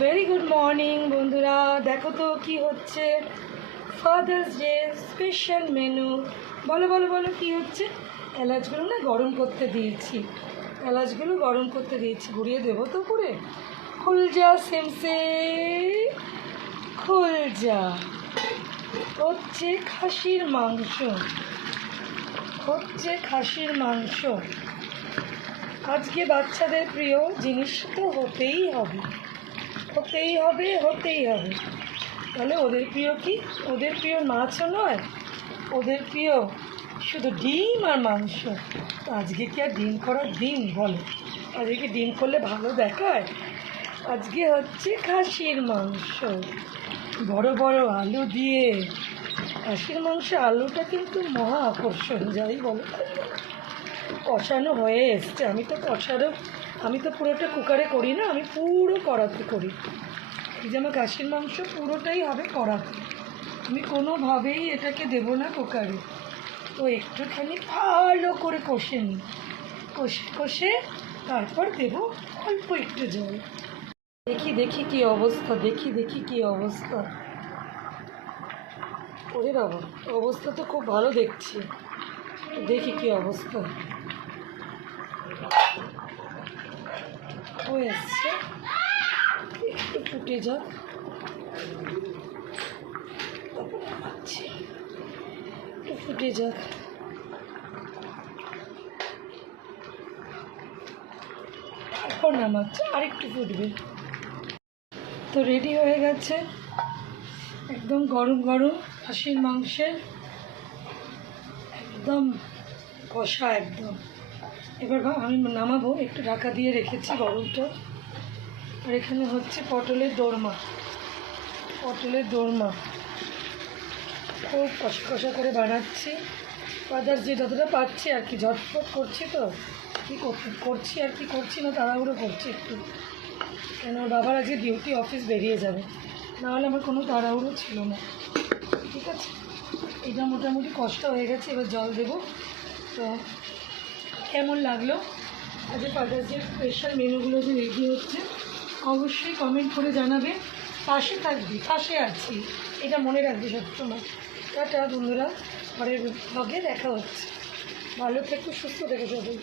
Very good morning বন্ধুরা, দেখো তো কি হচ্ছে। Father's day special menu. বলো বলো বলো কি হচ্ছে। এলাচগুলো না গরম করতে দিয়েছি, এলাচগুলো গরম করতে দিয়েছি, ঘুরিয়ে দেবো তো পুরে। খুলজা সেমসে খুলজা হচ্ছে খাসির মাংস, হচ্ছে খাসির মাংস। আজকে বাচ্চাদের প্রিয় জিনিস তো হতেই হবে, হতেই হবে, হতেই হবে। তাহলে ওদের প্রিয় কি? ওদের প্রিয় মাছও নয়, ওদের প্রিয় শুধু ডিম আর মাংস। তো আজকে কি আর ডিম করার দিন বলো? আজকে কি ডিম করলে ভালো দেখায়? আজকে হচ্ছে খাসির মাংস, বড় বড় আলু দিয়ে। খাসির মাংস আলুটা কিন্তু মহা আকর্ষণ, যাই বলো। কষানো হয়ে এসছে, আমি তো পুরোটা কুকারে করি না, আমি পুরো কড়াতে করি। এই যে আমার খাসির মাংস পুরোটাই হবে কড়াতে, আমি কোনোভাবেই এটাকে দেবো না কুকারে। তো একটুখানি ভালো করে কষে নিই, কষে কষে তারপর দেবো অল্প একটু জল। দেখি দেখি কী অবস্থা, দেখি দেখি কী অবস্থা। ওরে বাবা, অবস্থা তো খুব ভালো দেখছি, দেখি কী অবস্থা হয়ে এসছে। একটু ফুটে যাক, একটু ফুটে যাক। তারপর নামাচ্ছে, আরেকটু ফুটবে। তো রেডি হয়ে গেছে একদম গরম গরম খাসির মাংসের একদম কষা একদম। এবার আমি নামাবো, একটু ঢাকা দিয়ে রেখেছি গরমটা। আর এখানে হচ্ছে পটলের দোরমা, পটলের দোরমা খুব কষা কষা করে বানাচ্ছি। বাজার যে যতটা পাচ্ছি আর কি, ঝটফট করছি। তো কী করছি আর কি করছি না, তাড়াহুড়ো করছি একটু, কেন বাবার আজকে ডিউটি, অফিস বেরিয়ে যাবে, নাহলে আমার কোনো তাড়াহুড়ো ছিল না। ঠিক আছে, এটা মোটামুটি কষ্ট হয়ে গেছে, এবার জল দেবো। তো কেমন লাগলো আজকে ফাদার্স ডে স্পেশাল মেনুগুলো যে রেডি হচ্ছে, অবশ্যই কমেন্ট করে জানাবে। পাশে থাকবি, পাশে আছি, এটা মনে রাখবি সবসময়। টাটা বন্ধুরা, পরের ব্লগে দেখা হচ্ছে। ভালো থেকো, সুস্থ থেকো সবাই।